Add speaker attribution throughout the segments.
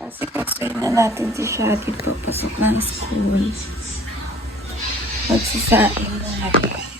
Speaker 1: Asikasin na natin si Shaggy papasok ng school. Magsisain na natin.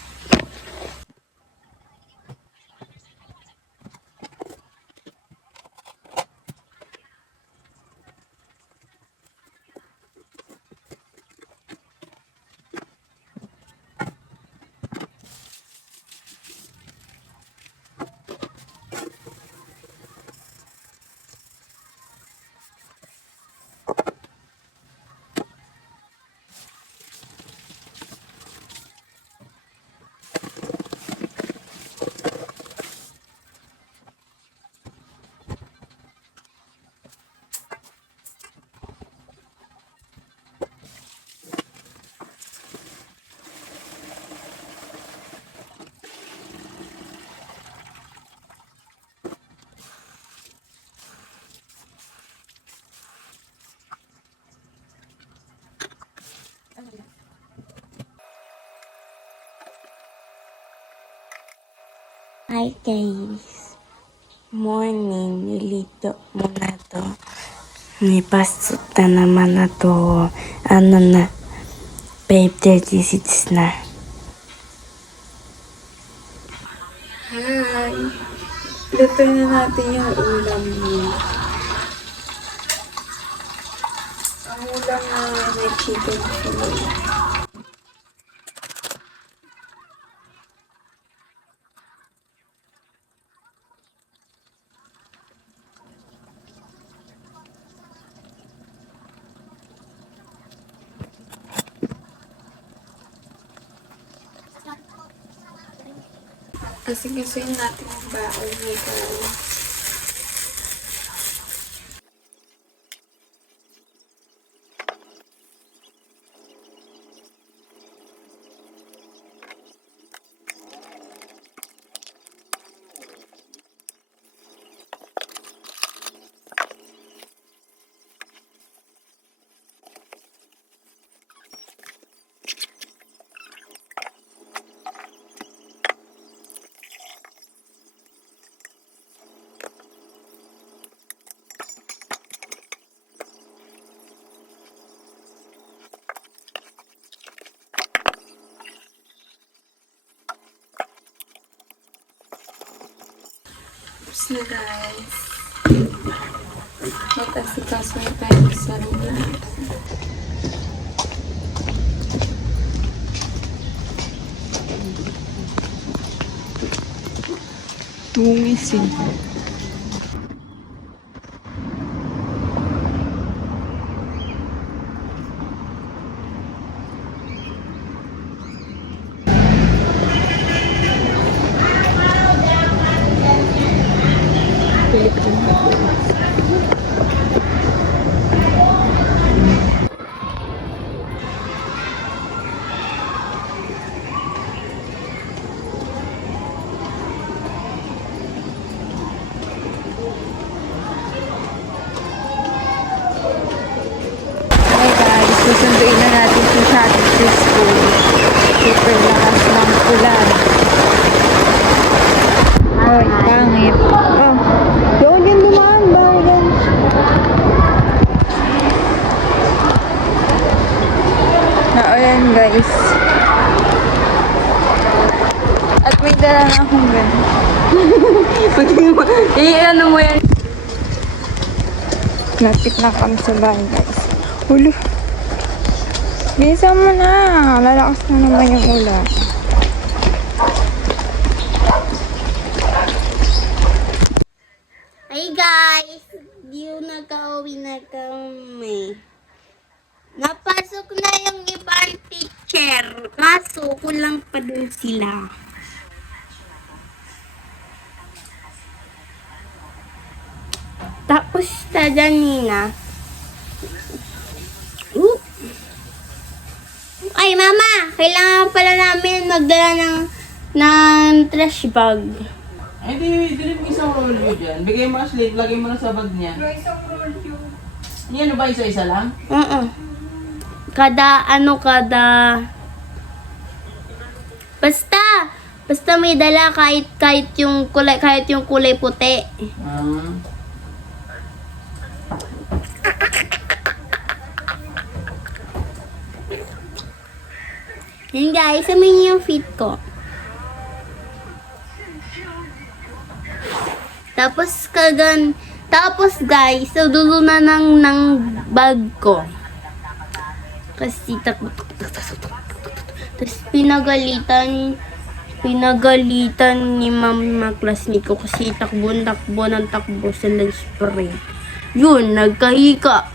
Speaker 1: Hi guys. Morning. Nilito mo na to. May pasok na naman na to. Ano na? 5.36 na. Hi. Luto na natin yung ulam niya. Ang ulam na may chicken fillet. Kasi gusto natin ang baon nito. Tapos na guys. Mag-asikaso na tayo sa sarili natin. Tungisin. Hi susunduin na natin si Shaggy sa school. Super lakas ng ulan. Ay, pangit. Oh, doon yung dumaan ba? Yan. Naulan guys. At may dala na akong ganun. Ano mo yan? Lapit na kami sa bahay, guys. Ulo. Bisa mo na. Lalakas na naman yung ulan.
Speaker 2: Hey guys! Di nagka-uwi na kami. Napasok na yung ibang teacher. Kaso, kulang pa dun sila. Tapos, sa Janina. Ay, mama! Kailangan pala namin magdala ng, ng trash bag.
Speaker 3: Ay, di, di mo isang roll yun dyan. Bigay mo Ashley, lagay mo na sa bag niya. isang roll yun. Yan ba isa-isa lang?
Speaker 2: Oo. Kada ano kada Basta basta may dala kahit kahit yung kulay kahit yung kulay puti.
Speaker 3: Ah.
Speaker 2: Yun guys, sabihin niyo yung fit ko. Tapos kagan, tapos guys, sa dulo na ng, ng bag ko. Kasi takbo, tapos pinagalitan, pinagalitan ni mama classmate ko kasi takbo, takbo ng takbo sa spray. Yun, nagkahika.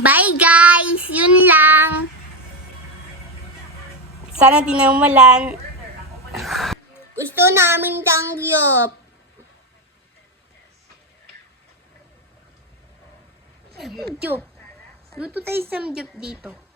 Speaker 2: Bye guys! Yun lang.
Speaker 1: Sana tinamulan.
Speaker 2: Gusto namin tangyop. Samgyup. Luto tayo samgyup dito.